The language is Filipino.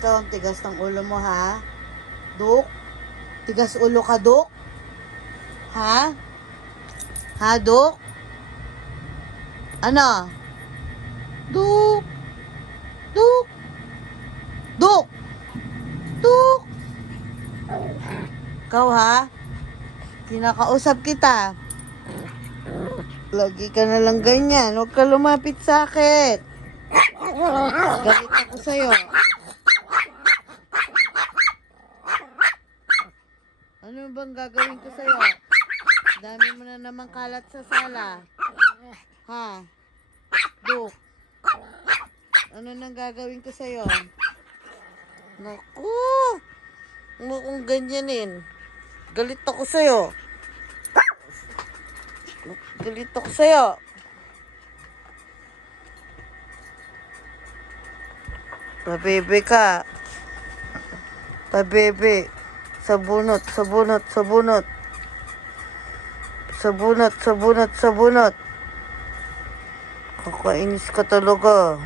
Ikaw ang tigas ng ulo mo, ha? Duk? Tigas ulo ka, Duk? Ha? Ha, Duk? Ano? Duk? Duk? Duk? Duk? Ikaw, ha? Kinakausap kita. Lagi ka na lang ganyan. Huwag ka lumapit sa akin. Galit ako sa'yo. Ano bang gagawin ko sa'yo? Dami mo na naman kalat sa sala. Ha? Duk? Ano nang gagawin ko sa'yo? Naku! Huwag mo kong ganyanin. Galit ako sa'yo. Galit ako sa'yo. Pabebe ka. Pabebe. Sabunot, sabunot, sabunot. Sabunot, sabunot, sabunot. Kakainis ka talaga.